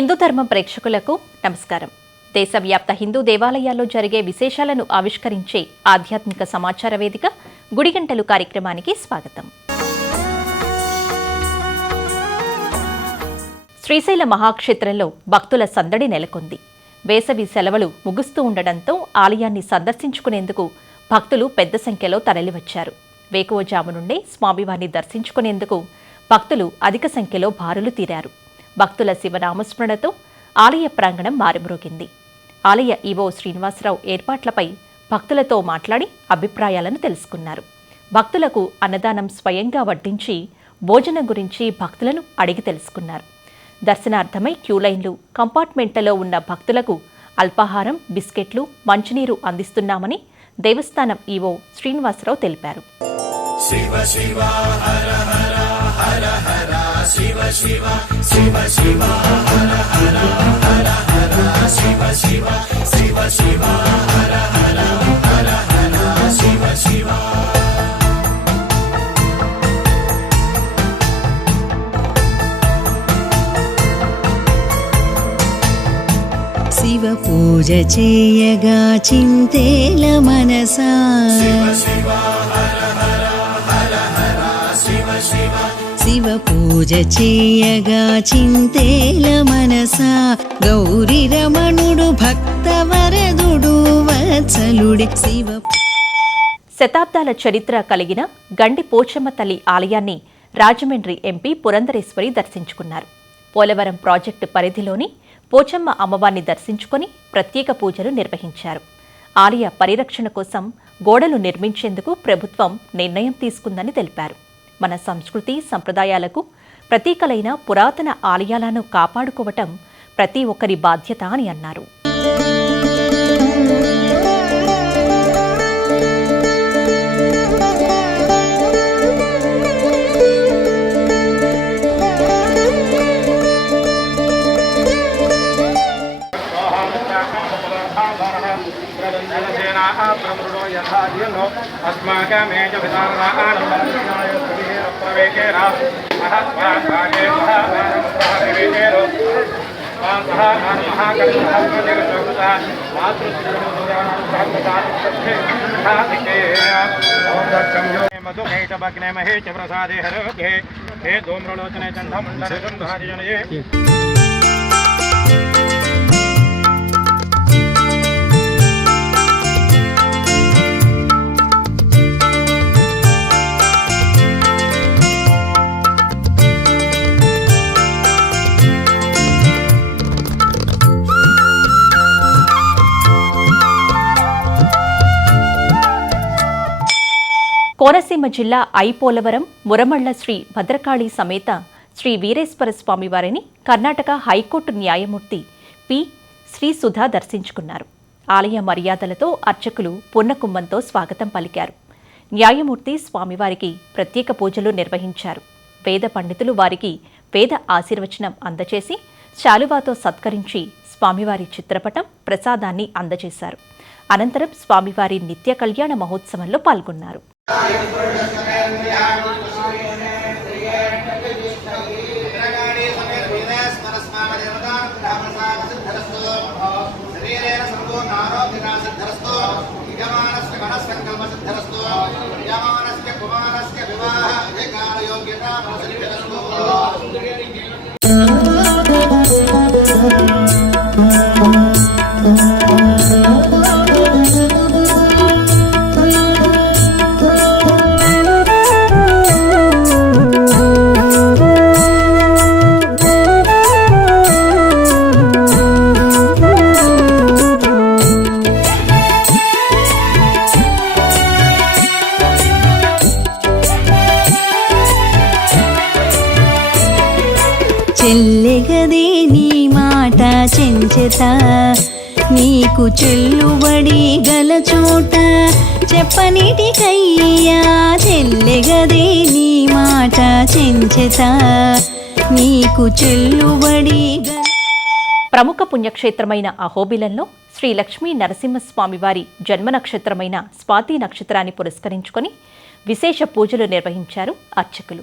హిందూ ధర్మం ప్రేక్షకులకు నమస్కారం. దేశవ్యాప్త హిందూ దేవాలయాల్లో జరిగే విశేషాలను ఆవిష్కరించే ఆధ్యాత్మిక సమాచార వేదిక గుడిగంటలు కార్యక్రమానికి స్వాగతం. శ్రీశైల మహాక్షేత్రంలో భక్తుల సందడి నెలకొంది. వేసవి సెలవులు ముగుస్తూ ఉండడంతో ఆలయాన్ని సందర్శించుకునేందుకు భక్తులు పెద్ద సంఖ్యలో తరలివచ్చారు. వేకువజాము నుండే స్వామివారిని దర్శించుకునేందుకు భక్తులు అధిక సంఖ్యలో బారులు తీరారు. భక్తుల శివనామస్మరణతో ఆలయ ప్రాంగణం మారుమ్రోగింది. ఆలయ ఈవో శ్రీనివాసరావు ఏర్పాట్లపై భక్తులతో మాట్లాడి అభిప్రాయాలను తెలుసుకున్నారు. భక్తులకు అన్నదానం స్వయంగా వడ్డించి భోజనం గురించి భక్తులను అడిగి తెలుసుకున్నారు. దర్శనార్థమై క్యూలైన్లు, కంపార్ట్మెంట్లలో ఉన్న భక్తులకు అల్పాహారం, బిస్కెట్లు, మంచినీరు అందిస్తున్నామని దేవస్థానం ఈవో శ్రీనివాసరావు తెలిపారు. శివ శివ హర హర హర హర శివ శివ శివ శివ హర హర హర హర శివ శివ శివ శివ హర హర హర హర శివ శివ. శివ పూజ చేయగా చింతేల మనసా శివ పూజ చేయగా చింతేల మనసా గౌరీ రమణుడు భక్తవరదుడు వత్సలుడే శివ. శతాబ్దాల చరిత్ర కలిగిన గండి పోచమ్మ తల్లి ఆలయాన్ని రాజమండ్రి ఎంపీ పురంధరేశ్వరి దర్శించుకున్నారు. పోలవరం ప్రాజెక్టు పరిధిలోని పోచమ్మ అమ్మవారిని దర్శించుకుని ప్రత్యేక పూజలు నిర్వహించారు. ఆలయ పరిరక్షణ కోసం గోడలు నిర్మించేందుకు ప్రభుత్వం నిర్ణయం తీసుకుందని తెలిపారు. మన సంస్కృతి సంప్రదాయాలకు ప్రతీకలైన పురాతన ఆలయాలను కాపాడుకోవటం ప్రతి ఒక్కరి బాధ్యత అని అన్నారు. మధుకైటభగ్నేమహే చ ప్రసాదే హరోగ్యే హే ధూమ్రలోచనే చంద్రమండలే. కోనసీమ జిల్లా ఐపోలవరం మురమళ్ల శ్రీ భద్రకాళి సమేత శ్రీ వీరేశ్వర స్వామివారిని కర్ణాటక హైకోర్టు న్యాయమూర్తి పి. శ్రీ సుధా దర్శించుకున్నారు. ఆలయ మర్యాదలతో అర్చకులు పున్నకుంభంతో స్వాగతం పలికారు. న్యాయమూర్తి స్వామివారికి ప్రత్యేక పూజలు నిర్వహించారు. వేద పండితులు వారికి వేద ఆశీర్వచనం అందచేసి శాలువాతో సత్కరించి స్వామివారి చిత్రపటం, ప్రసాదాన్ని అందజేశారు. అనంతరం స్వామివారి నిత్య కళ్యాణ మహోత్సవంలో పాల్గొన్నారు. చెల్లెగదే నీ మాట చెంచెత నీకు చెల్లుబడి గల చోట చెప్పనిటికయ్యా చెల్లెగదే నీ మాట చెంచెత నీకు చెల్లుబడి గల. ప్రముఖ పుణ్యక్షేత్రమైన అహోబిలంలో శ్రీ లక్ష్మీ నరసింహస్వామివారి జన్మ నక్షత్రమైన స్వాతి నక్షత్రాన్ని పురస్కరించుకొని విశేష పూజలు నిర్వహించారు అర్చకులు.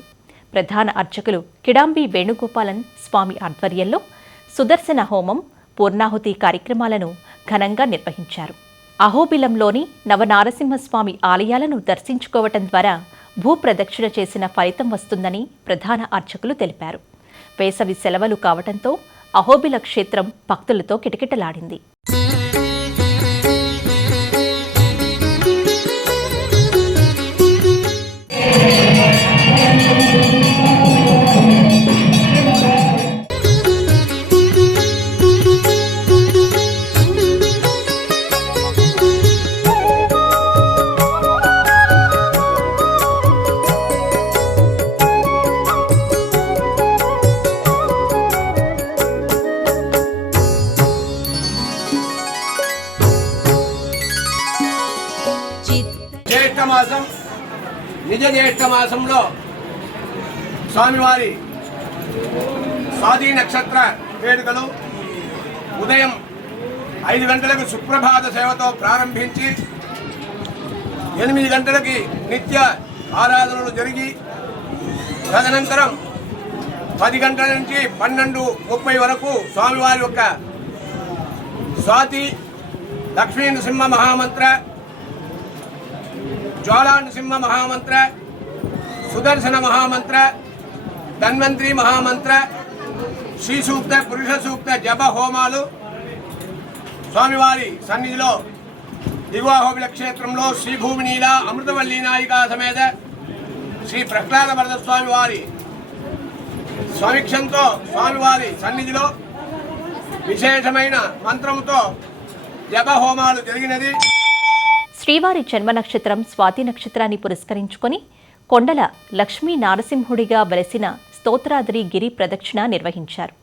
ప్రధాన అర్చకులు కిడాంబి వేణుగోపాలన్ స్వామి ఆధ్వర్యంలో సుదర్శన హోమం, పూర్ణాహుతి కార్యక్రమాలను ఘనంగా నిర్వహించారు. అహోబిలంలోని నవనారసింహస్వామి ఆలయాలను దర్శించుకోవటం ద్వారా భూప్రదక్షిణ చేసిన ఫలితం వస్తుందని ప్రధాన అర్చకులు తెలిపారు. వేసవి సెలవులు కావటంతో అహోబిల క్షేత్రం భక్తులతో కిటకిటలాడింది. జ్యేష్ఠమాసం, నిజ జ్యేష్ఠమాసంలో స్వామివారి స్వాతి నక్షత్ర వేడుకలు ఉదయం 5 గంటలకు సుప్రభాత సేవతో ప్రారంభించి 8 గంటలకి నిత్య ఆరాధనలు జరిగి తదనంతరం 10 గంటల నుంచి 12:30 వరకు స్వామివారి యొక్క స్వాతి లక్ష్మీ నృసింహ మహామంత్ర, జ్వాలా నృసింహ మహామంత్ర, సుదర్శన మహామంత్ర, ధన్వంతరి మహామంత్ర, శ్రీ సూక్త, పురుష సూక్త జప హోమాలు స్వామివారి సన్నిధిలో దిగువాహోబిల క్షేత్రంలో శ్రీ భూమినీల అమృతవల్లి నాయికా సమేత శ్రీ ప్రహ్లాద వరద స్వామివారి సమీక్షంతో స్వామివారి సన్నిధిలో విశేషమైన మంత్రంతో జప హోమాలు జరిగినది. శ్రీవారి జన్మ నక్షత్రం స్వాతి నక్షత్రాన్ని పురస్కరించుకొని కొండల లక్ష్మీ నారసింహుడిగా వెలసిన స్తోత్రాద్రి గిరి ప్రదక్షిణ నిర్వహించారు.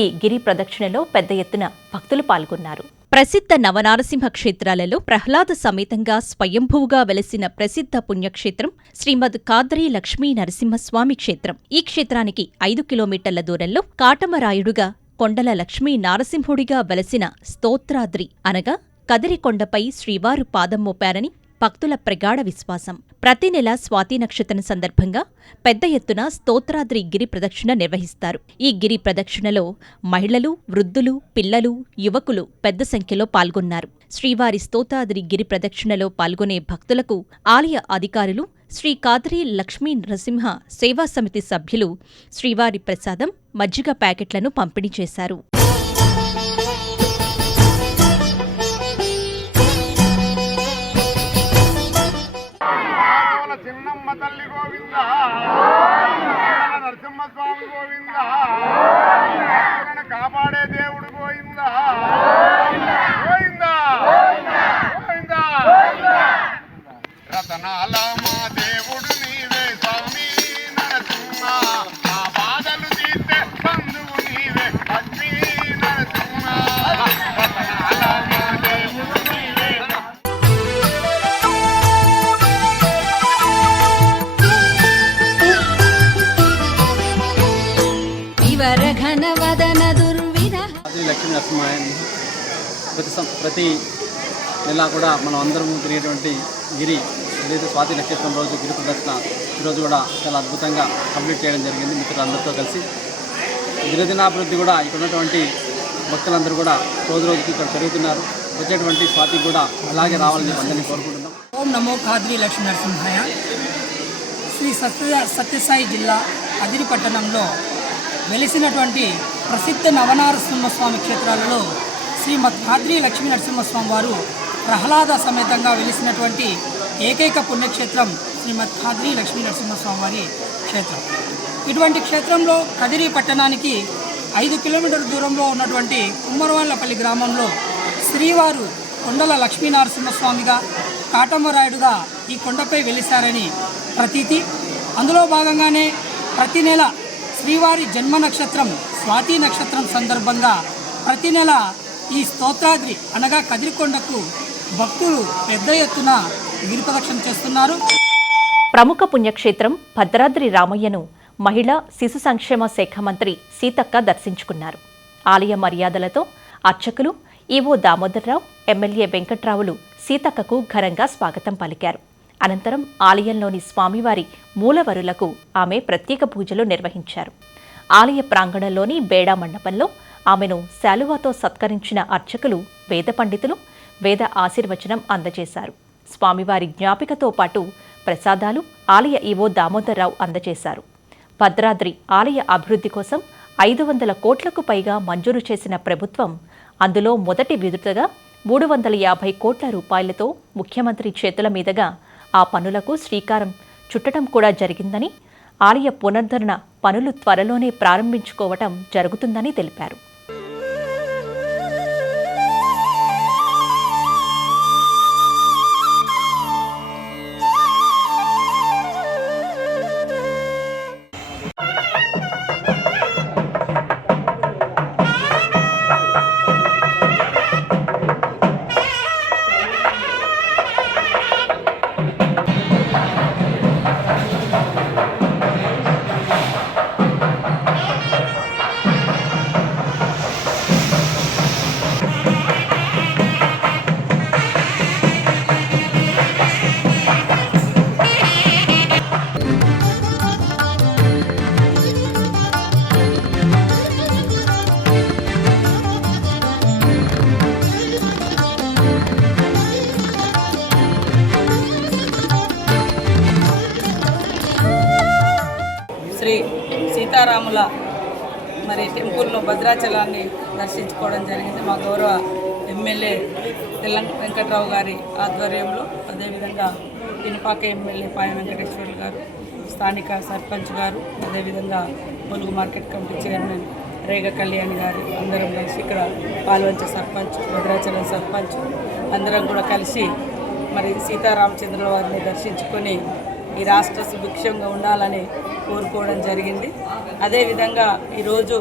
ఈ గిరి ప్రదక్షిణలో పెద్ద ఎత్తున భక్తులు పాల్గొన్నారు. ప్రసిద్ధ నవనారసింహ క్షేత్రాలలో ప్రహ్లాద సమేతంగా స్వయంభువుగా వెలసిన ప్రసిద్ధ పుణ్యక్షేత్రం శ్రీమద్ కాద్రి లక్ష్మీ నరసింహస్వామి క్షేత్రం. ఈ క్షేత్రానికి 5 కిలోమీటర్ల దూరంలో కాటమరాయుడుగా కొండల లక్ష్మీ నారసింహుడిగా వెలసిన స్తోత్రాద్రి అనగా కదిరికొండపై శ్రీవారు పాదం మోపారని భక్తుల ప్రగాఢ విశ్వాసం. ప్రతి నెల స్వాతి నక్షత్రం సందర్భంగా పెద్ద ఎత్తున స్తోత్రాద్రి గిరి ప్రదక్షిణ నిర్వహిస్తారు. ఈ గిరి ప్రదక్షిణలో మహిళలు, వృద్ధులు, పిల్లలు, యువకులు పెద్ద సంఖ్యలో పాల్గొన్నారు. శ్రీవారి స్తోత్రాద్రి గిరి ప్రదక్షిణలో పాల్గొనే భక్తులకు ఆలయ అధికారులు, శ్రీ కాద్రి లక్ష్మీ నరసింహ సేవా సమితి సభ్యులు శ్రీవారి ప్రసాదం, మజ్జిగ ప్యాకెట్లను పంపిణీ చేశారు. చిన్నమ్మ తల్లి గోవింద, నరసింహస్వామి గోవింద, కాపాడే దేవుడు గోవింద, గోవింద, గోవింద. రతనాల మా దేవుడు నీవే స్వామి నరసింహ, మా బాధలు తీర్చే బంధువు నీవే లక్ష్మీ నరసింహ. రతనాల మా దేవుడు నీవే. లక్ష్మీ నరసింహాయని ప్రతి నెల కూడా మనం అందరం తిరిగేటువంటి గిరి ఏదైతే స్వాతి నక్షత్రం రోజు గిరి ప్రదర్శన ఈరోజు కూడా చాలా అద్భుతంగా కంప్లీట్ చేయడం జరిగింది మిత్రులందరితో కలిసి. దినదినాభివృద్ధి కూడా ఇక్కడ ఉన్నటువంటి భక్తులందరూ కూడా రోజు రోజుకి ఇక్కడ పెరుగుతున్నారు. వచ్చేటువంటి స్వాతికి కూడా అలాగే రావాలని అందరినీ కోరుకుంటున్నాం. ఓం నమో కాద్రి లక్ష్మీ నరసింహాయ. శ్రీ సత్యసాయి జిల్లా అదిరి పట్టణంలో వెలిసినటువంటి ప్రసిద్ధ నవనారసింహస్వామి క్షేత్రాలలో శ్రీమద్ కాద్రి లక్ష్మీ నరసింహస్వామి వారు ప్రహ్లాద సమేతంగా వెలిసినటువంటి ఏకైక పుణ్యక్షేత్రం శ్రీమద్ కాద్రి లక్ష్మీ నరసింహస్వామి వారి క్షేత్రం. ఇటువంటి క్షేత్రంలో కదిరి పట్టణానికి 5 కిలోమీటర్ల దూరంలో ఉన్నటువంటి కుమ్మరవాళ్లపల్లి గ్రామంలో శ్రీవారు కొండల లక్ష్మీనరసింహస్వామిగా, కాటమరాయుడుగా ఈ కొండపై వెలిశారని ప్రతీతి. అందులో భాగంగానే ప్రతి నెల శ్రీవారి జన్మ నక్షత్రం స్వాతి నక్షత్రం సందర్భంగా ప్రతి నెల ఈ స్తోత్రాద్రి అనగా కదిరికొండకు భక్తులు పెద్ద ఎత్తున గిరి ప్రదక్షిణ చేస్తున్నారు. ప్రముఖ పుణ్యక్షేత్రం భద్రాద్రి రామయ్యను మహిళా శిశు సంక్షేమ శాఖ మంత్రి సీతక్క దర్శించుకున్నారు. ఆలయ మర్యాదలతో అర్చకులు, ఈవో దామోదర్రావు, ఎమ్మెల్యే వెంకట్రావులు సీతక్కకు ఘనంగా స్వాగతం పలికారు. అనంతరం ఆలయంలోని స్వామివారి మూలవరులకు ఆమె ప్రత్యేక పూజలు నిర్వహించారు. ఆలయ ప్రాంగణంలోని బేడా మండపంలో ఆమెను శాలువాతో సత్కరించిన అర్చకులు, వేద పండితులు వేద ఆశీర్వచనం అందజేశారు. స్వామివారి జ్ఞాపికతో పాటు ప్రసాదాలు ఆలయ ఈవో దామోదర్రావు అందజేశారు. భద్రాద్రి ఆలయ అభివృద్ధి కోసం 500 కోట్లకు పైగా మంజూరు చేసిన ప్రభుత్వం అందులో మొదటి విడతగా 350 కోట్ల రూపాయలతో ముఖ్యమంత్రి చేతుల మీదుగా ఆ పనులకు శ్రీకారం చుట్టడం కూడా జరిగిందని, ఆలయ పునరుద్ధరణ పనులు త్వరలోనే ప్రారంభించుకోవటం జరుగుతుందని తెలిపారు. శ్రీ సీతారాముల టెంపుల్ను భద్రాచలాన్ని దర్శించుకోవడం జరిగింది. మా గౌరవ ఎమ్మెల్యే తెల్లంక వెంకట్రావు గారి ఆధ్వర్యంలో, అదేవిధంగా పినపాక ఎమ్మెల్యే పాయ వెంకటేశ్వర్లు గారు, స్థానిక సర్పంచ్ గారు, అదేవిధంగా ములుగు మార్కెట్ కమిటీ చైర్మన్ రేగ కళ్యాణ్ గారు అందరం కలిసి, ఇక్కడ పాల్వంచ సర్పంచ్, భద్రాచలం సర్పంచ్ అందరం కూడా కలిసి సీతారామచంద్రుల వారిని దర్శించుకొని ఈ రాష్ట్ర సుభిక్షంగా ఉండాలని కోరుకోవడం జరిగింది. అదేవిధంగా ఈరోజు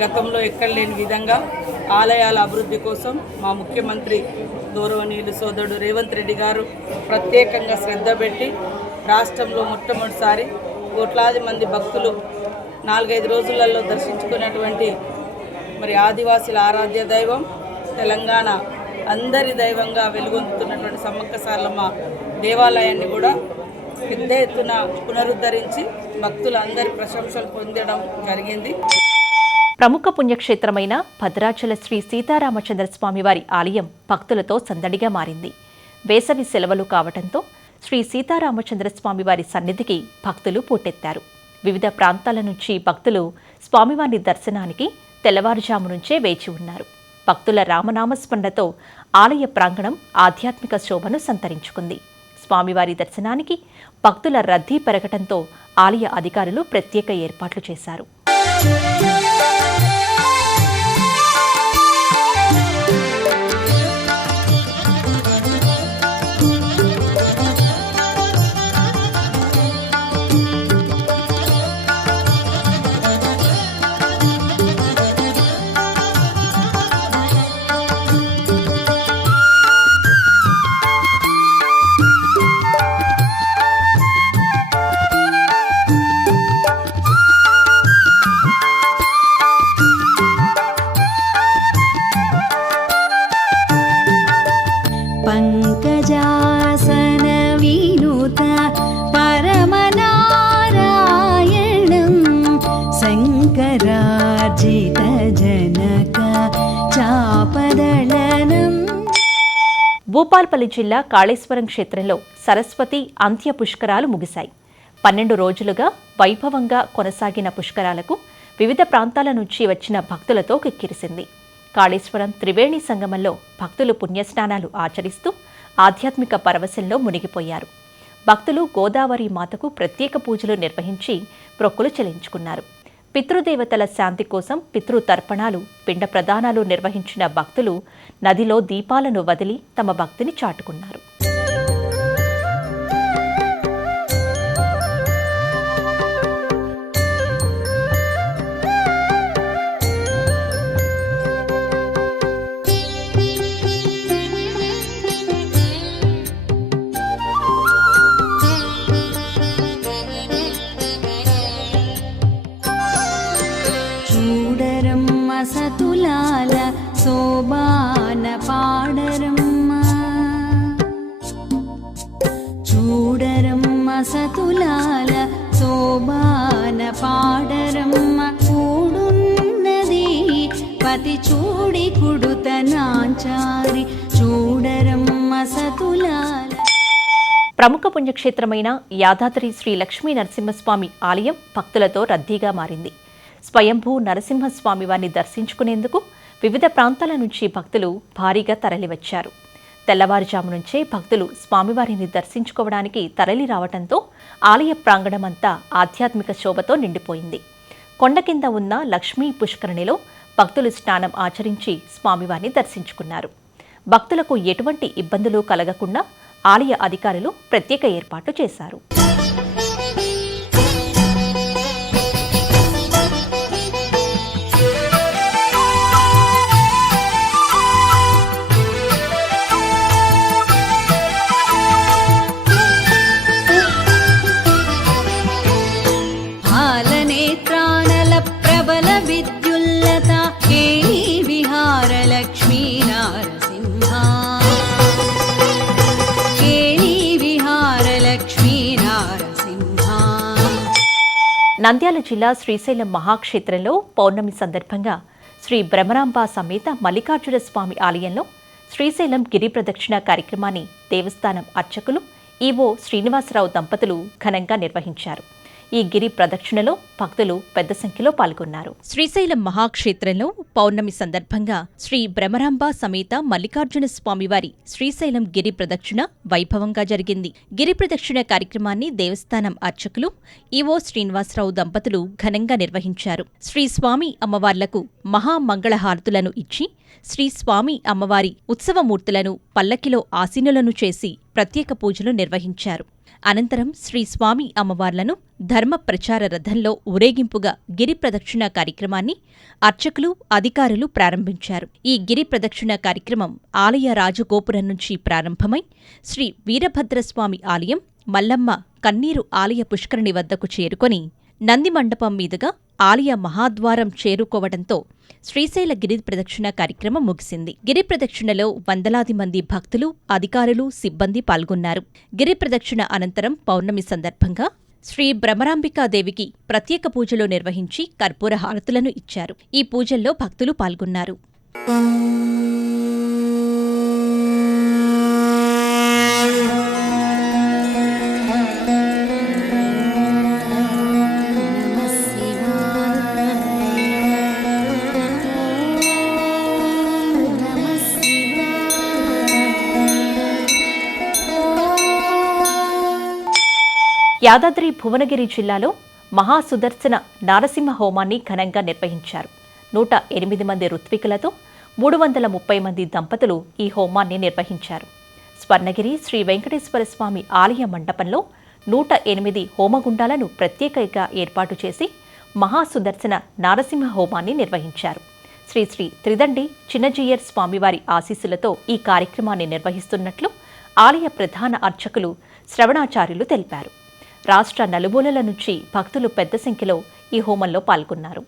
గతంలో ఎక్కడ లేని విధంగా ఆలయాల అభివృద్ధి కోసం మా ముఖ్యమంత్రి గౌరవనీయులు సోదరుడు రేవంత్ రెడ్డి గారు ప్రత్యేకంగా శ్రద్ధ పెట్టి రాష్ట్రంలో మొట్టమొదటిసారి కోట్లాది మంది భక్తులు 4-5 రోజులలో దర్శించుకున్నటువంటి ఆదివాసీల ఆరాధ్య దైవం, తెలంగాణ అందరి దైవంగా వెలుగొందుతున్నటువంటి సమ్మక్క సారలమ్మ దేవాలయాన్ని కూడా పెద్ద ఎత్తున పునరుద్ధరించి భక్తులందరి ప్రశంసలు పొందడం జరిగింది. ప్రముఖ పుణ్యక్షేత్రమైన భద్రాచల శ్రీ సీతారామచంద్ర స్వామివారి ఆలయం భక్తులతో సందడిగా మారింది. వేసవి సెలవులు కావడంతో శ్రీ సీతారామచంద్ర స్వామివారి సన్నిధికి భక్తులు పోటెత్తారు. వివిధ ప్రాంతాల నుంచి భక్తులు స్వామివారి దర్శనానికి తెల్లవారుజాము నుంచే వేచి ఉన్నారు. భక్తుల రామనామస్మరణతో ఆలయ ప్రాంగణం ఆధ్యాత్మిక శోభను సంతరించుకుంది. స్వామివారి దర్శనానికి భక్తుల రద్దీ పెరగటంతో ఆలయ అధికారులు ప్రత్యేక ఏర్పాట్లు చేశారు. పంకజాసన వినుత పరమనారాయణం శంకరార్జిత జనక చాపదళనం. భూపాల్పల్లి జిల్లా కాళేశ్వరం క్షేత్రంలో సరస్వతి అంత్య పుష్కరాలు ముగిశాయి. 12 రోజులుగా వైభవంగా కొనసాగిన పుష్కరాలకు వివిధ ప్రాంతాల నుంచి వచ్చిన భక్తులతో కిక్కిరిసింది. కాళేశ్వరం త్రివేణి సంగమంలో భక్తులు పుణ్యస్నానాలు ఆచరిస్తూ ఆధ్యాత్మిక పరవశంలో మునిగిపోయారు. భక్తులు గోదావరి మాతకు ప్రత్యేక పూజలు నిర్వహించి మొక్కులు చెల్లించుకున్నారు. పితృదేవతల శాంతి కోసం పితృతర్పణాలు, పిండ ప్రదానాలు నిర్వహించిన భక్తులు నదిలో దీపాలను వదిలి తమ భక్తిని చాటుకున్నారు. సతులాల శోభాన పాడరమ్మ, చూడరమ్మ సతులాల శోభాన పాడరమ్మ, కూడున్నది అతి చూడి కుడుతనాచారి చూడరమ్మ సతులాల. ప్రముఖ పుణ్యక్షేత్రమైన యాదాద్రి శ్రీ లక్ష్మీ నరసింహస్వామి ఆలయం భక్తులతో రద్దీగా మారింది. స్వయంభూ నరసింహస్వామి వారిని దర్శించుకునేందుకు వివిధ ప్రాంతాల నుంచి భక్తులు భారీగా తరలివచ్చారు. తెల్లవారుజాము నుంచే భక్తులు స్వామివారిని దర్శించుకోవడానికి తరలి రావడంతో ఆలయ ప్రాంగణమంతా ఆధ్యాత్మిక శోభతో నిండిపోయింది. కొండ కింద ఉన్న లక్ష్మీ పుష్కరిణిలో భక్తులు స్నానం ఆచరించి స్వామివారిని దర్శించుకున్నారు. భక్తులకు ఎటువంటి ఇబ్బందులు కలగకుండా ఆలయ అధికారులు ప్రత్యేక ఏర్పాట్లు చేశారు. పాలనేత్రాణల ప్రబల విద్యుల్లత కేళీ విహార లక్ష్మీ నారసింహ. కేళీ విహార లక్ష్మీ నారసింహ. నంద్యాల జిల్లా శ్రీశైలం మహాక్షేత్రంలో పౌర్ణమి సందర్భంగా శ్రీ భ్రమరాంబ సమేత మల్లికార్జున స్వామి ఆలయంలో శ్రీశైలం గిరి ప్రదక్షిణ కార్యక్రమాన్ని దేవస్థానం అర్చకులు ఈవో శ్రీనివాసరావు దంపతులు ఘనంగా నిర్వహించారు. ఈ గిరి ప్రదక్షిణలో భక్తులు పెద్ద సంఖ్యలో పాల్గొన్నారు. శ్రీశైలం మహాక్షేత్రంలో పౌర్ణమి సందర్భంగా శ్రీ భ్రమరాంబ సమేత మల్లికార్జున స్వామివారి శ్రీశైలం గిరి ప్రదక్షిణ వైభవంగా జరిగింది. గిరి ప్రదక్షిణ కార్యక్రమాన్ని దేవస్థానం అర్చకులు ఈవో శ్రీనివాసరావు దంపతులు ఘనంగా నిర్వహించారు. శ్రీ స్వామి అమ్మవార్లకు మహామంగళహారతులను ఇచ్చి శ్రీ స్వామి అమ్మవారి ఉత్సవమూర్తులను పల్లకిలో ఆసీనులను చేసి ప్రత్యేక పూజలు నిర్వహించారు. అనంతరం శ్రీ స్వామి అమ్మవార్లను ధర్మ ప్రచార రథంలో ఊరేగింపుగా గిరి ప్రదక్షిణ కార్యక్రమాన్ని అర్చకులు అధికారులు ప్రారంభించారు. ఈ గిరి ప్రదక్షిణ కార్యక్రమం ఆలయ రాజగోపురం నుంచి ప్రారంభమై శ్రీ వీరభద్రస్వామి ఆలయం మల్లమ్మ కన్నీరు ఆలయ పుష్కరిణి వద్దకు చేరుకొని నంది మండపం మీదుగా ఆలయ మహాద్వారం చేరుకోవడంతో శ్రీశైల గిరి ప్రదక్షిణ కార్యక్రమం ముగిసింది. గిరి ప్రదక్షిణలో వందలాది మంది భక్తులు, అధికారులు, సిబ్బంది పాల్గొన్నారు. గిరి ప్రదక్షిణ అనంతరం పౌర్ణమి సందర్భంగా శ్రీ భ్రమరాంబికాదేవికి ప్రత్యేక పూజలు నిర్వహించి కర్పూర హారతులను ఇచ్చారు. ఈ పూజల్లో భక్తులు పాల్గొన్నారు. యాదాద్రి భువనగిరి జిల్లాలో మహాసుదర్శన నారసింహ హోమాన్ని ఘనంగా నిర్వహించారు. 108 మంది ఋత్వికులతో 330 మంది దంపతులు ఈ హోమాన్ని నిర్వహించారు. స్వర్ణగిరి శ్రీ వెంకటేశ్వర స్వామి ఆలయ మండపంలో 108 హోమగుండాలను ప్రత్యేకంగా ఏర్పాటు చేసి మహాసుదర్శన నారసింహ హోమాన్ని నిర్వహించారు. శ్రీ శ్రీ త్రిదండి చిన్నజీయర్ స్వామివారి ఆశీస్సులతో ఈ కార్యక్రమాన్ని నిర్వహిస్తున్నట్లు ఆలయ ప్రధాన అర్చకులు శ్రవణాచార్యులు తెలిపారు. రాష్ట్ర నలుమూలల నుంచి భక్తులు పెద్ద సంఖ్యలో ఈ హోమంలో పాల్గొన్నారు.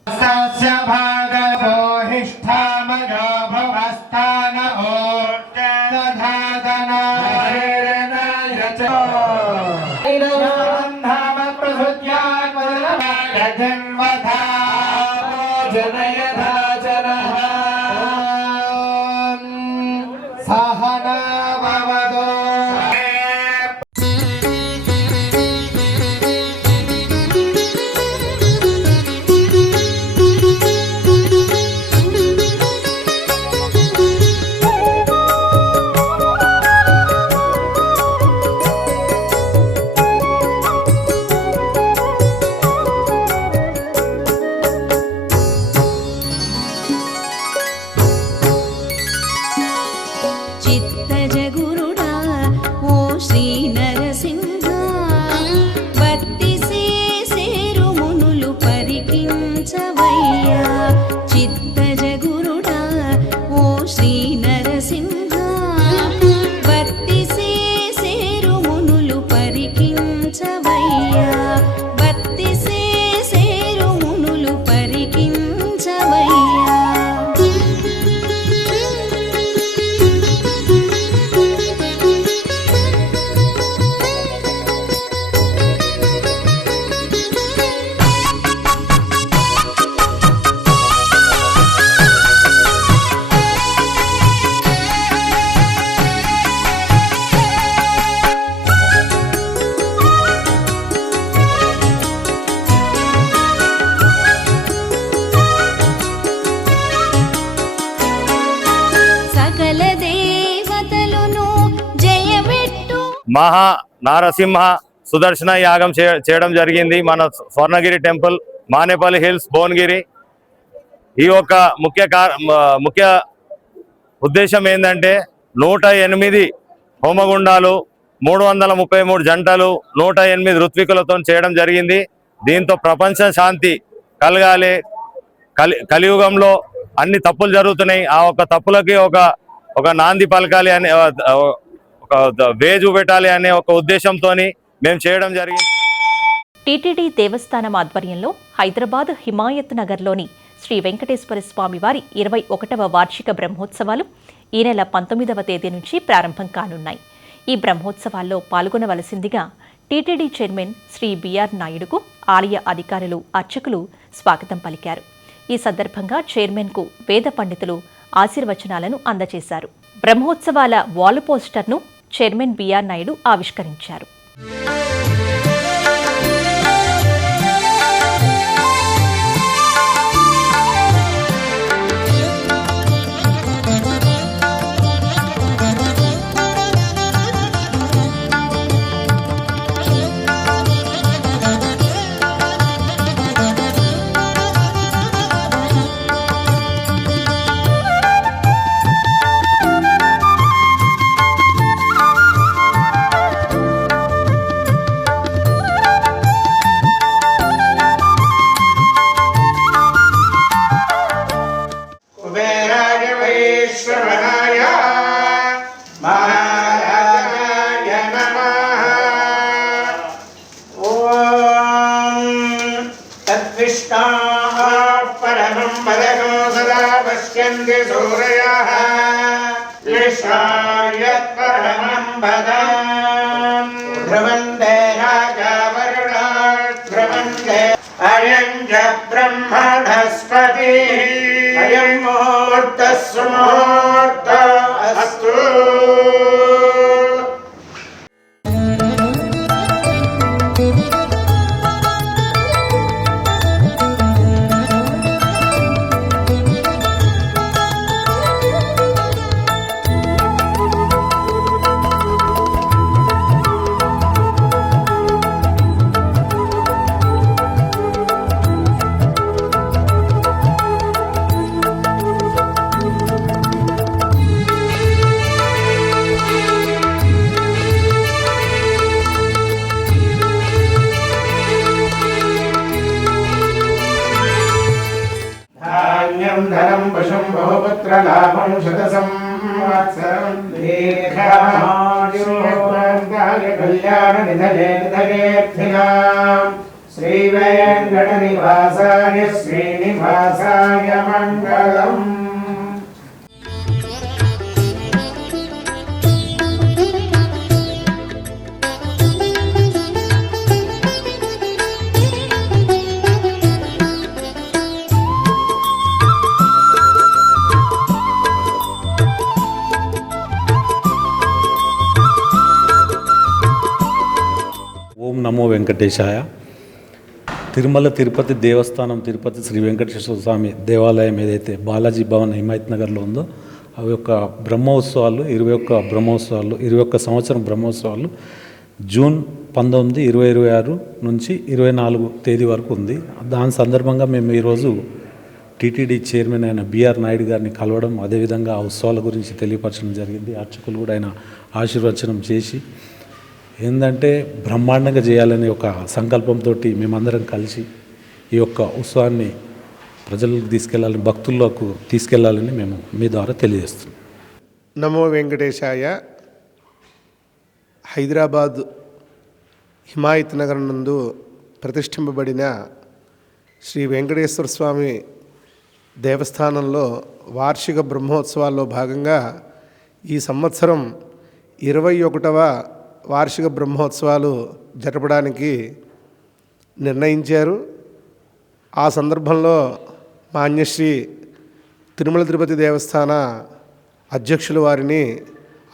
మహా నారసింహ సుదర్శన యాగం చేయడం జరిగింది మన స్వర్ణగిరి టెంపుల్, మానేపల్లి హిల్స్, భువనగిరి. ఈ యొక్క ముఖ్య ఉద్దేశం ఏంటంటే 108 హోమగుండాలు, 333 జంటలు, 108 ఋత్వికులతో చేయడం జరిగింది. దీంతో ప్రపంచ శాంతి కలగాలి. కలియుగంలో అన్ని తప్పులు జరుగుతున్నాయి, ఆ ఒక్క తప్పులకి ఒక నాంది పలకాలి అని, ఒక వేజు పెట్టాలి అనే ఒక ఉద్దేశంతో మేము చేయడం జరిగింది. టీటీడీ దేవస్థానం ఆధ్వర్యంలో హైదరాబాద్ హిమాయత్ నగర్లోని శ్రీ వెంకటేశ్వర స్వామి వారి 21వ వార్షిక బ్రహ్మోత్సవాలు ఈ నెల 19వ తేదీ నుంచి ప్రారంభం కానున్నాయి. ఈ బ్రహ్మోత్సవాల్లో పాల్గొనవలసిందిగా టీటీడీ చైర్మన్ శ్రీ బిఆర్ నాయుడుకు ఆలయ అధికారులు, అర్చకులు స్వాగతం పలికారు. ఈ సందర్భంగా చైర్మన్కు వేద పండితులు ఆశీర్వచనాలను అందజేశారు. బ్రహ్మోత్సవాల వాల్ పోస్టర్ను చైర్మన్ బిఆర్ నాయుడు ఆవిష్కరించారు. కుబేరాయ వైశ్వరాయ మహారాజాయ నమః. ఓం తద్విష్ణాః పరమం పదకం సదా పశ్యంతి సూరయః విశ్వాయత్ పరమం పదం ధ్రువంతే రాజా వరుణా ధ్రువంతే అయం చ బ్రహ్మణస్పతి అయం ముహూర్తః సుముహూర్తః అస్తు. ధాన్యం ధనం పశుం బహుపుత్రలాభం శతసంవత్సరం దీర్ఘమాయుర్దాయ కళ్యాణ నిధయే నిధయేర్థినాం శ్రీ వెంకట నివాసాయ శ్రీనివాసాయ మంగళం. ఓం నమో వెంకటేశాయ. తిరుమల తిరుపతి దేవస్థానం, తిరుపతి శ్రీ వెంకటేశ్వర స్వామి దేవాలయం ఏదైతే బాలాజీ భవన్ హిమాయత్ నగర్లో ఉందో, అవి యొక్క బ్రహ్మోత్సవాలు 21 సంవత్సరం బ్రహ్మోత్సవాలు జూన్ 19, 2026 నుంచి 24 తేదీ వరకు ఉంది. దాని సందర్భంగా మేము ఈరోజు టీటీడీ చైర్మన్ అయిన బిఆర్ నాయుడు గారిని కలవడం, అదేవిధంగా ఆ ఉత్సవాల గురించి తెలియపరచడం జరిగింది. అర్చకులు కూడా ఆయన ఆశీర్వచనం చేసి ఏంటంటే బ్రహ్మాండంగా చేయాలనే ఒక సంకల్పంతో మేమందరం కలిసి ఈ యొక్క ఉత్సవాన్ని ప్రజలకు తీసుకెళ్ళాలని, భక్తుల్లోకి తీసుకెళ్లాలని మేము మీ ద్వారా తెలియజేస్తున్నాం. నమో వెంకటేశాయ. హైదరాబాద్ హిమాయత్ నగర్ నందు ప్రతిష్ఠింపబడిన శ్రీ వెంకటేశ్వర స్వామి దేవస్థానంలో వార్షిక బ్రహ్మోత్సవాల్లో భాగంగా ఈ సంవత్సరం 21వ వార్షిక బ్రహ్మోత్సవాలు జరపడానికి నిర్ణయించారు. ఆ సందర్భంలో మాన్యశ్రీ తిరుమల తిరుపతి దేవస్థాన అధ్యక్షుల వారిని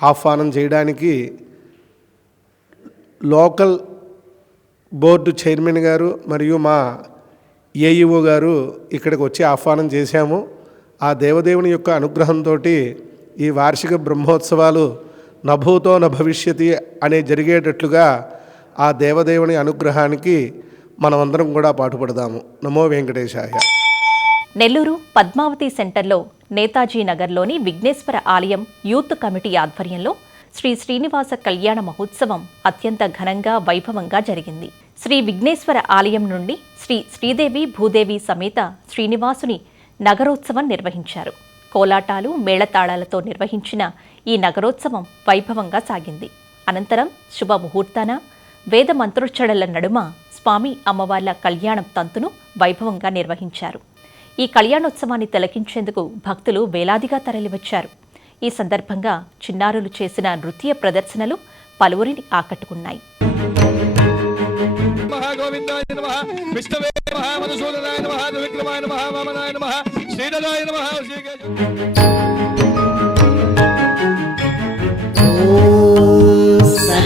ఆహ్వానం చేయడానికి లోకల్ బోర్డు చైర్మన్ గారు మరియు మా ఏఈఓ గారు ఇక్కడికి వచ్చి ఆహ్వానం చేశాము. ఆ దేవదేవుని యొక్క అనుగ్రహంతో ఈ వార్షిక బ్రహ్మోత్సవాలు నభూతో న భవిష్యతి అనే జరిగేటట్లుగా ఆ దేవదేవుని అనుగ్రహానికి మనమందరం కూడా పాటుపడదాము. నమో వెంకటేశాయ. నెల్లూరు పద్మావతి సెంటర్లో నేతాజీ నగర్లోని విఘ్నేశ్వర ఆలయం యూత్ కమిటీ ఆధ్వర్యంలో శ్రీ శ్రీనివాస కళ్యాణ మహోత్సవం అత్యంత ఘనంగా వైభవంగా జరిగింది. శ్రీ విఘ్నేశ్వర ఆలయం నుండి శ్రీ శ్రీదేవి భూదేవి సమేత శ్రీనివాసుని నగరోత్సవం నిర్వహించారు. కోలాటాలు మేళతాళాలతో నిర్వహించిన ఈ నగరోత్సవం వైభవంగా సాగింది. అనంతరం శుభముహూర్తాన వేద మంత్రోచ్చరణల నడుమ స్వామి అమ్మవార్ల కళ్యాణం తంతును వైభవంగా నిర్వహించారు. ఈ కళ్యాణోత్సవాన్ని తిలకించేందుకు భక్తులు వేలాదిగా తరలివచ్చారు. ఈ సందర్భంగా చిన్నారులు చేసిన నృత్య ప్రదర్శనలు పలువురిని ఆకట్టుకున్నాయి.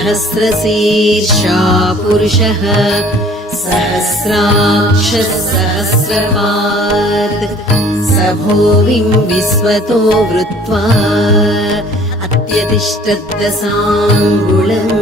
सहस्रशीर्षा पुरुषः सहस्राक्षः सहस्रपात् स भूमिं विश्वतो वृत्वा अत्यतिष्ठद्दशाङ्गुलम्.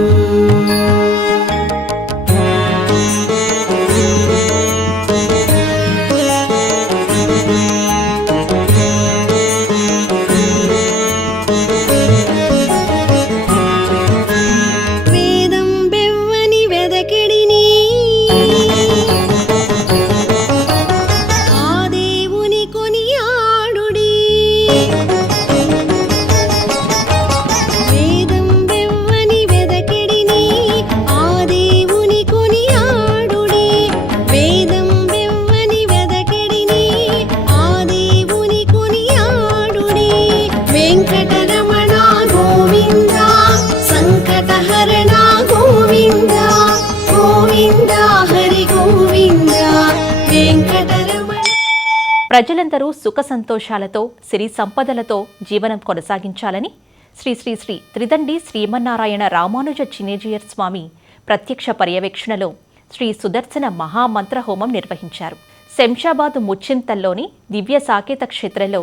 ప్రజలందరూ సుఖ సంతోషాలతో సిరి సంపదలతో జీవనం కొనసాగించాలని శ్రీ శ్రీ శ్రీ త్రిదండి శ్రీమన్నారాయణ రామానుజ చినేజియర్ స్వామి ప్రత్యక్ష పర్యవేక్షణలో శ్రీ సుదర్శన మహామంత్ర హోమం నిర్వహించారు. శంషాబాద్ ముచ్చింతల్లోని దివ్య సాకేత క్షేత్రంలో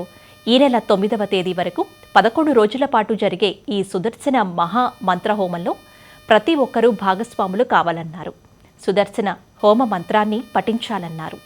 ఈ నెల 9వ తేదీ వరకు 11 రోజుల పాటు జరిగే ఈ సుదర్శన మహా మంత్రహోమంలో ప్రతి ఒక్కరూ భాగస్వాములు కావాలన్నారు. సుదర్శన హోమ మంత్రాన్ని పఠించాలన్నారు.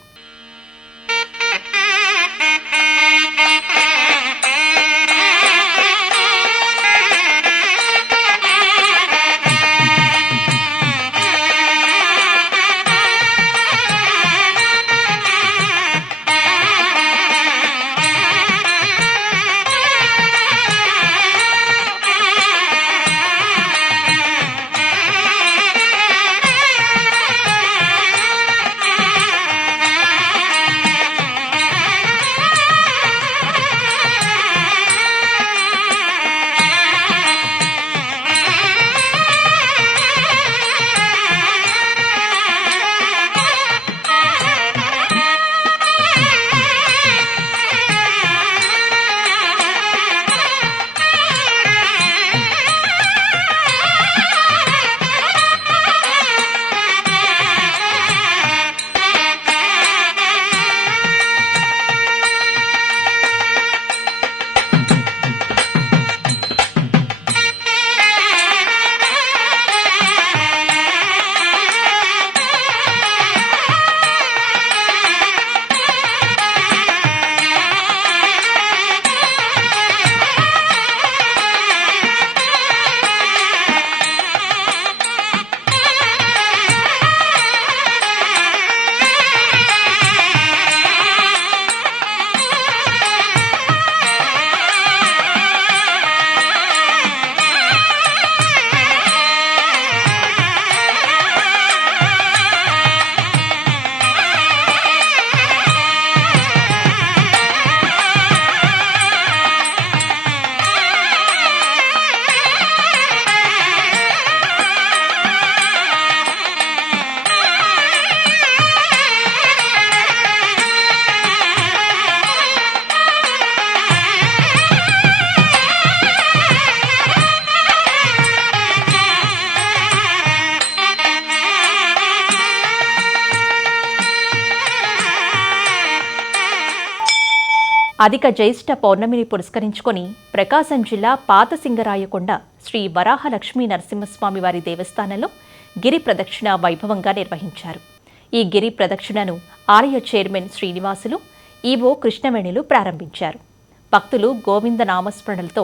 అధిక జ్యేష్ఠ పౌర్ణమిని పురస్కరించుకొని ప్రకాశం జిల్లా పాత సింగరాయకొండ శ్రీ వరాహలక్ష్మీ నరసింహస్వామి వారి దేవస్థానంలో గిరి ప్రదక్షిణ వైభవంగా నిర్వహించారు. ఈ గిరి ప్రదక్షిణను ఆలయ చైర్మన్ శ్రీనివాసులు, ఈవో కృష్ణవేణులు ప్రారంభించారు. భక్తులు గోవింద నామస్మరణలతో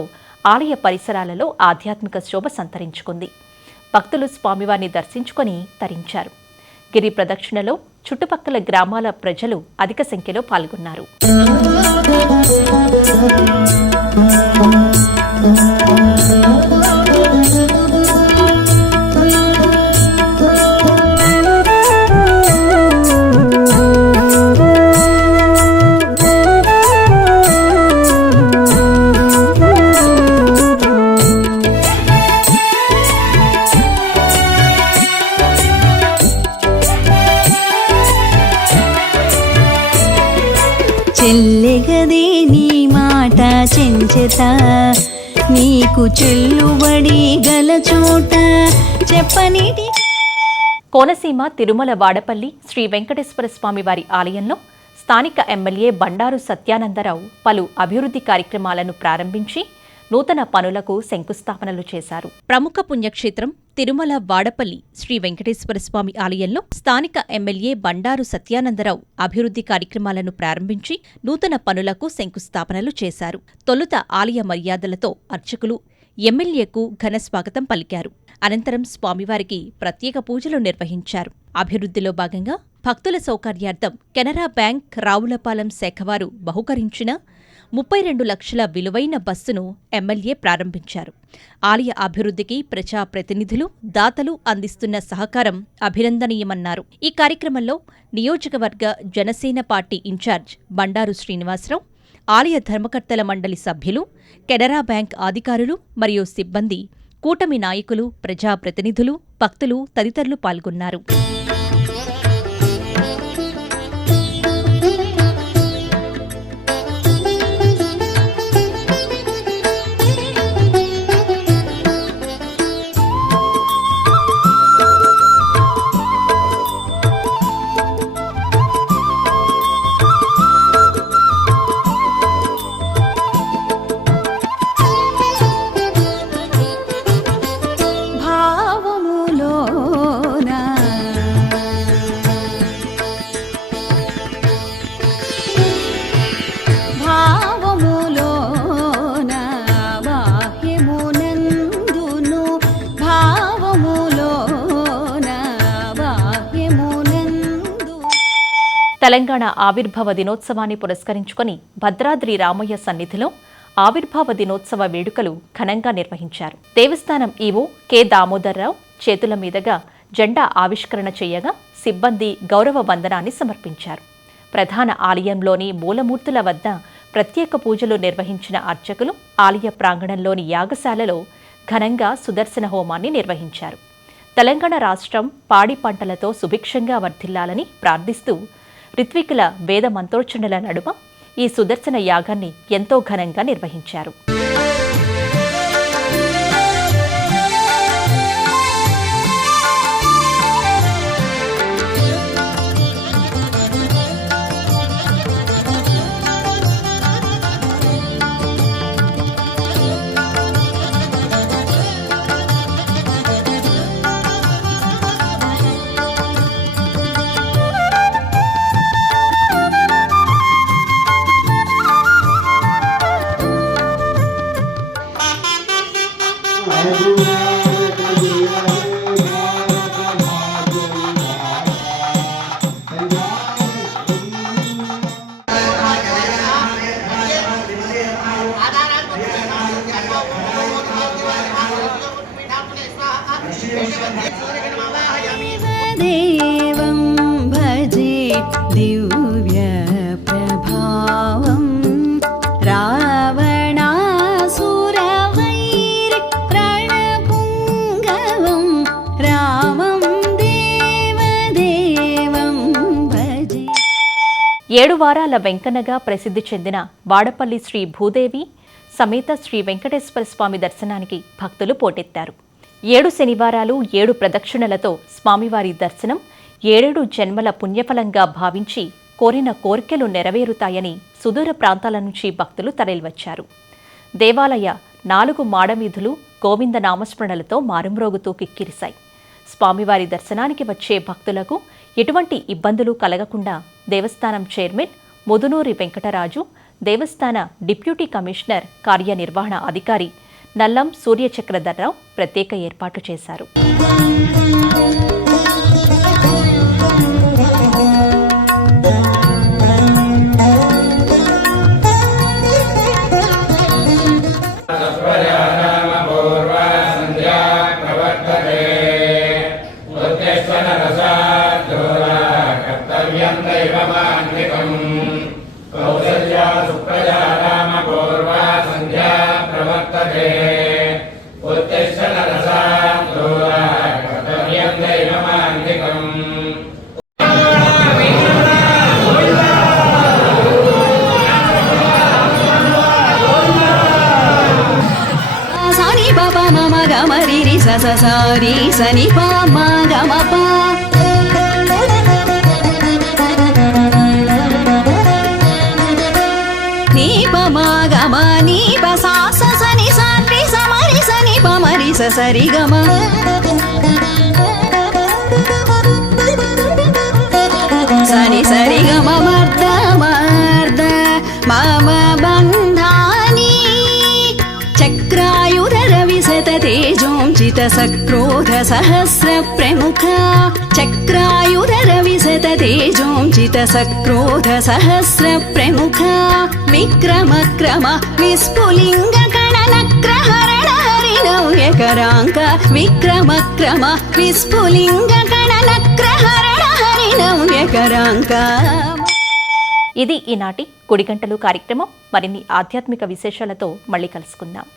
ఆలయ పరిసరాలలో ఆధ్యాత్మిక శోభ సంతరించుకుంది. భక్తులు స్వామివారిని దర్శించుకొని తరించారు. గిరి ప్రదక్షిణలో చుట్టుపక్కల గ్రామాల ప్రజలు అధిక సంఖ్యలో పాల్గొన్నారు. చెల్లెగదే నీ మాట చెంచెత, నీకు చెల్లుబడి గల చోట చెప్పనిటి. కోనసీమ తిరుమల వాడపల్లి శ్రీ వెంకటేశ్వర స్వామి వారి ఆలయంలో స్థానిక ఎమ్మెల్యే బండారు సత్యానందరావు పలు అభివృద్ధి కార్యక్రమాలను ప్రారంభించి నూతన పనులకు శంకుస్థాపనలు చేశారు. ప్రముఖ పుణ్యక్షేత్రం తిరుమల వాడపల్లి శ్రీ వెంకటేశ్వర స్వామి ఆలయంలో స్థానిక ఎమ్మెల్యే బండారు సత్యానందరావు అభివృద్ధి కార్యక్రమాలను ప్రారంభించి నూతన పనులకు శంకుస్థాపనలు చేశారు. తొలుత ఆలయ మర్యాదలతో అర్చకులు ఎమ్మెల్యేకు ఘన స్వాగతం పలికారు. అనంతరం స్వామివారికి ప్రత్యేక పూజలు నిర్వహించారు. అభివృద్ధిలో భాగంగా భక్తుల సౌకర్యార్థం కెనరా బ్యాంక్ రావులపాలెం శాఖవారు బహుకరించిన 32 లక్షల విలువైన బస్సును ఎమ్మెల్యే ప్రారంభించారు. ఆలయ అభివృద్ధికి ప్రజాప్రతినిధులు, దాతలు అందిస్తున్న సహకారం అభినందనీయమన్నారు. ఈ కార్యక్రమంలో నియోజకవర్గ జనసేన పార్టీ ఇన్ఛార్జ్ బండారు శ్రీనివాసరావు, ఆలయ ధర్మకర్తల మండలి సభ్యులు, కెనరా బ్యాంక్ అధికారులు మరియు సిబ్బంది, కూటమి నాయకులు, ప్రజాప్రతినిధులు, భక్తులు తదితరులు పాల్గొన్నారు. తెలంగాణ ఆవిర్భావ దినోత్సవాన్ని పురస్కరించుకొని భద్రాద్రి రామయ్య సన్నిధిలో ఆవిర్భావ దినోత్సవ వేడుకలు ఘనంగా నిర్వహించారు. దేవస్థానం ఈవో కె దామోదర్రావు చేతుల మీదుగా జెండా ఆవిష్కరణ చేయగా సిబ్బంది గౌరవ వందనాన్ని సమర్పించారు. ప్రధాన ఆలయంలోని మూలమూర్తుల వద్ద ప్రత్యేక పూజలు నిర్వహించిన అర్చకులు ఆలయ ప్రాంగణంలోని యాగశాలలో ఘనంగా సుదర్శన హోమాన్ని నిర్వహించారు. తెలంగాణ రాష్ట్రం పాడి పంటలతో సుభిక్షంగా వర్ధిల్లాలని ప్రార్థిస్తూ ఋత్వికుల వేద మంత్రోచ్చరణల నడుమ ఈ సుదర్శన యాగాన్ని ఎంతో ఘనంగా నిర్వహించారు. దేవం భజే దివ్య ప్రభావం రావణాసురవైరి ప్రణపుంగవం రామం దేవదేవం భజే. 7 వారాల వెంకన్నగా ప్రసిద్ధి చెందిన వాడపల్లి శ్రీ భూదేవి సమేత శ్రీ వెంకటేశ్వర స్వామి దర్శనానికి భక్తులు పోటెత్తారు. 7 శనివారాలు 7 ప్రదక్షిణలతో స్వామివారి దర్శనం 7 జన్మల పుణ్యఫలంగా భావించి కోరిన కోరికలు నెరవేరుతాయని సుదూర ప్రాంతాల నుంచి భక్తులు తరలివచ్చారు. దేవాలయ 4 మాడవీధులు గోవింద నామస్మరణలతో మారుమ్రోగుతూ కిక్కిరిశాయి. స్వామివారి దర్శనానికి వచ్చే భక్తులకు ఎటువంటి ఇబ్బందులు కలగకుండా దేవస్థానం చైర్మన్ ముదునూరి వెంకటరాజు, దేవస్థాన డిప్యూటీ కమిషనర్ కార్యనిర్వహణ అధికారి నల్లం సూర్యచక్రధర్రావు ప్రత్యేక ఏర్పాట్లు చేశారు. సని పప మమ గమ రి రి స స స రి సని ప మ గమ ప నీ ప మ గమ నీ ప సా స స ని స రి స మ రి స ని ప మ రి స స రి గమ సని సరి గమ మర్ద మర్ద మమ బంధాని చక్రాయుధ రవిశత తేజోంచిత సక్రోధ సహస్ర ప్రముఖ చక్రాయుధ రవిశత తేజోంచిత సక్రోధ సహస్ర ప్రముఖ విక్రమ క్రమ విస్ఫులింగ కణనక్రహరణ హరినవ్యకరాంక విక్రమ క్రమ విస్ఫులింగ కణనక్రహరణ హరినవ్యకరాంక. ఇది ఈనాటి 10 గంటలు కార్యక్రమం. మరిన్ని ఆధ్యాత్మిక విశేషాలతో మళ్ళీ కలుసుకుందాం.